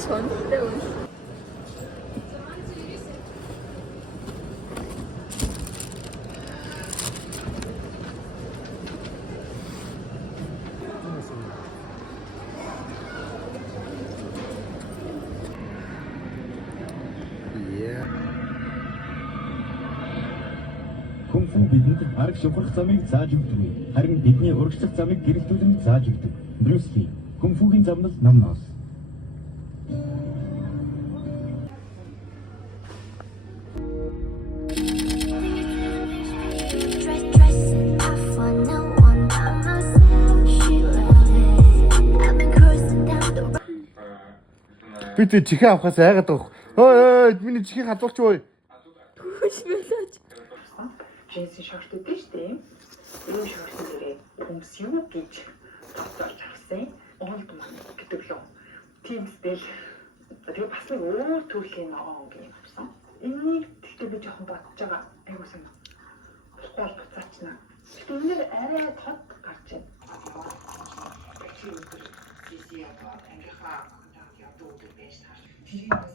Сонтой үн. Кунфу бидэнд арга шухрах замыг зааж өгдөг. Харин бидний урагшлах замыг гэрэлтүүлэн зааж өгдөг. Брюс Ли, кунфугийн замнал ном ноос. Би тэг чихээ авахаас айгаад байгаа. Ой, миний чихийг хадвалч ой. Түүш байлаач. Джинси шорт үүдээ штэ. Энэ шортын дээрээ хүмүүс юу гэж тодорч авсан. Олд ман гэдэг лөө. Тимстэл тэгээ бас нэг өөр төрлийн ногоон гэж авсан. Энийг тэгтээ би жоохон бодож байгаа. Айгуу сан. Болохгүй буцаачна. Тэгтээ энэ арай тод гарч байна. Чи ангийнхаа контакт явуулдаг байж таа.